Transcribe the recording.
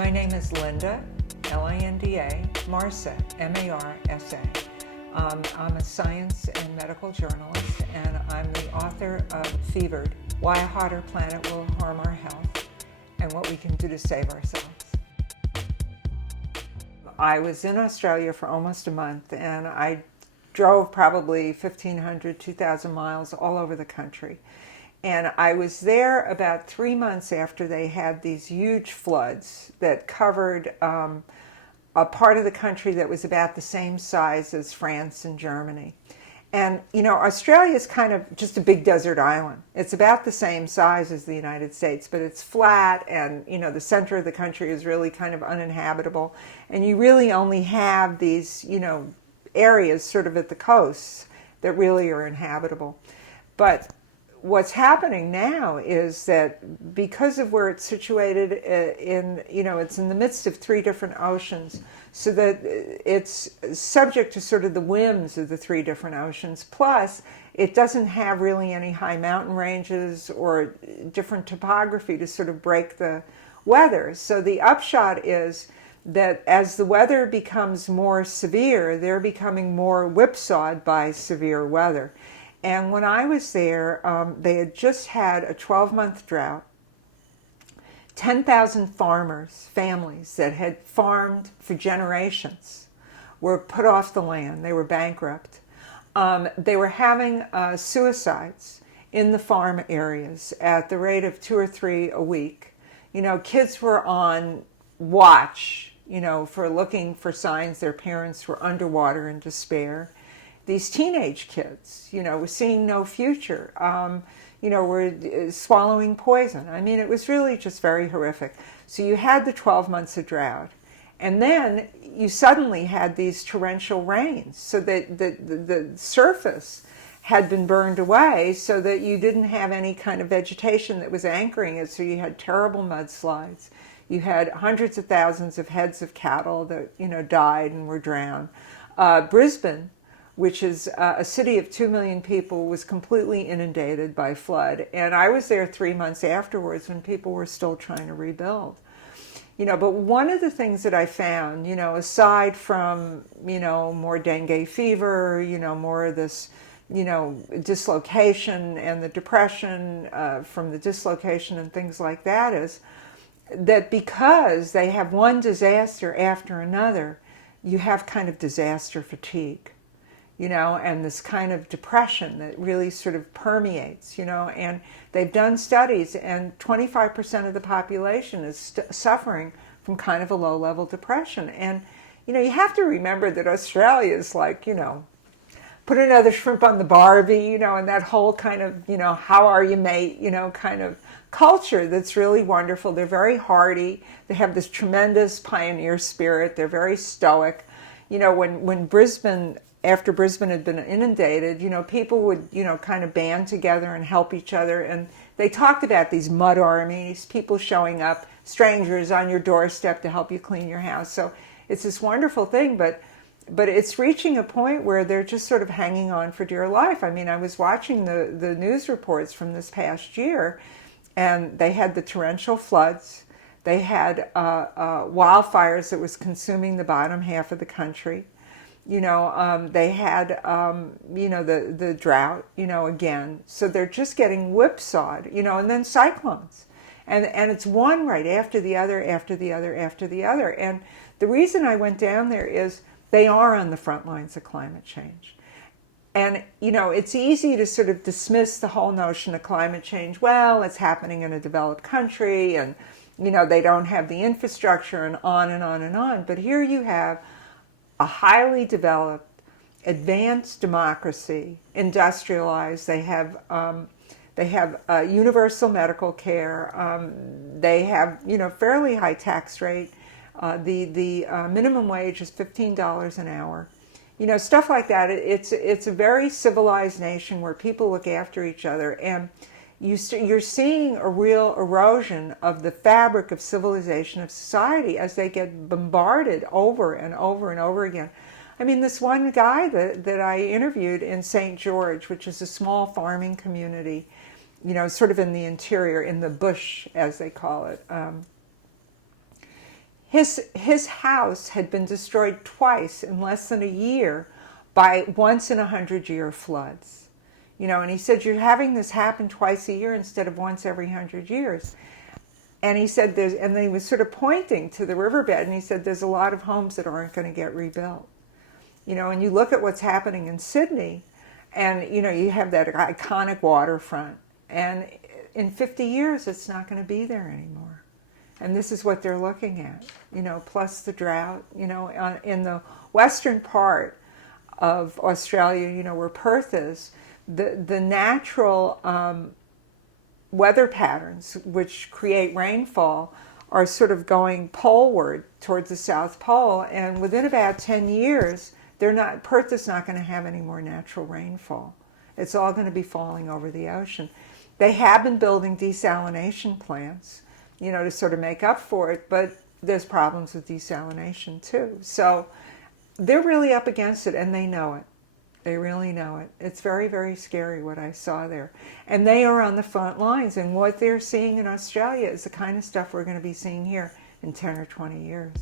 My name is Linda, Linda Marsa, Marsa. I'm a science and medical journalist, and I'm the author of Fevered: Why a Hotter Planet Will Harm Our Health and What We Can Do to Save Ourselves. I was in Australia for almost a month, and I drove probably 1,500, 2,000 miles all over the country. And I was there about 3 months after they had these huge floods that covered a part of the country that was about the same size as France and Germany. And, you know, Australia is kind of just a big desert island. It's about the same size as the United States, but it's flat, and, you know, the center of the country is really kind of uninhabitable. And you really only have these, you know, areas sort of at the coasts that really are inhabitable. But what's happening now is that because of where it's situated it's in the midst of 3 different oceans, so that it's subject to sort of the whims of the 3 different oceans. Plus, it doesn't have really any high mountain ranges or different topography to sort of break the weather. So the upshot is that as the weather becomes more severe, they're becoming more whipsawed by severe weather. And when I was there, they had just had a 12-month drought. 10,000 families that had farmed for generations, were put off the land. They were bankrupt. They were having suicides in the farm areas at the rate of 2 or 3 a week. You know, kids were on watch, you know, for looking for signs their parents were underwater in despair. These teenage kids, you know, were seeing no future, were swallowing poison. I mean, it was really just very horrific. So you had the 12 months of drought, and then you suddenly had these torrential rains, so that the surface had been burned away, so that you didn't have any kind of vegetation that was anchoring it, so you had terrible mudslides. You had hundreds of thousands of heads of cattle that, you know, died and were drowned. Brisbane, which is a city of 2 million people, was completely inundated by flood. And I was there 3 months afterwards when people were still trying to rebuild. You know, but one of the things that I found, you know, aside from, you know, more dengue fever, you know, more of this, you know, dislocation and the depression from the dislocation and things like that, is that because they have one disaster after another, you have kind of disaster fatigue. You know, and this kind of depression that really sort of permeates, you know, and they've done studies, and 25% of the population is suffering from kind of a low-level depression. And, you know, you have to remember that Australia is like, you know, put another shrimp on the Barbie, you know, and that whole kind of, you know, how are you, mate, you know, kind of culture that's really wonderful. They're very hardy. They have this tremendous pioneer spirit. They're very stoic. You know, when after Brisbane had been inundated, you know, people would, you know, kind of band together and help each other. And they talked about these mud armies, people showing up, strangers on your doorstep to help you clean your house. So it's this wonderful thing, but it's reaching a point where they're just sort of hanging on for dear life. I mean, I was watching the news reports from this past year, and they had the torrential floods. They had wildfires that was consuming the bottom half of the country. You know, they had, the drought, you know, again. So they're just getting whipsawed, you know, and then cyclones. And it's one right after the other, after the other, after the other. And the reason I went down there is they are on the front lines of climate change. And, you know, it's easy to sort of dismiss the whole notion of climate change. Well, it's happening in a developed country, and, you know, they don't have the infrastructure, and on and on and on. But here you have a highly developed, advanced democracy, industrialized. They have universal medical care. They have, you know, fairly high tax rate. The minimum wage is $15 an hour. You know, stuff like that. It's a very civilized nation where people look after each other, and you're seeing a real erosion of the fabric of civilization of society as they get bombarded over and over and over again. I mean, this one guy that I interviewed in St. George, which is a small farming community, you know, sort of in the interior, in the bush, as they call it. His house had been destroyed twice in less than a year by once in 100-year floods. You know, and he said, you're having this happen twice a year instead of once every 100 years. And he said, and then he was sort of pointing to the riverbed, and he said, there's a lot of homes that aren't going to get rebuilt. You know, and you look at what's happening in Sydney, and, you know, you have that iconic waterfront, and in 50 years, it's not going to be there anymore. And this is what they're looking at, you know, plus the drought. You know, in the western part of Australia, you know, where Perth is, the natural weather patterns which create rainfall are sort of going poleward towards the South Pole, and within about 10 years, Perth is not going to have any more natural rainfall. It's all going to be falling over the ocean. They have been building desalination plants, you know, to sort of make up for it, but there's problems with desalination too. So they're really up against it, and they know it. They really know it. It's very, very scary what I saw there. And they are on the front lines, and what they're seeing in Australia is the kind of stuff we're going to be seeing here in 10 or 20 years.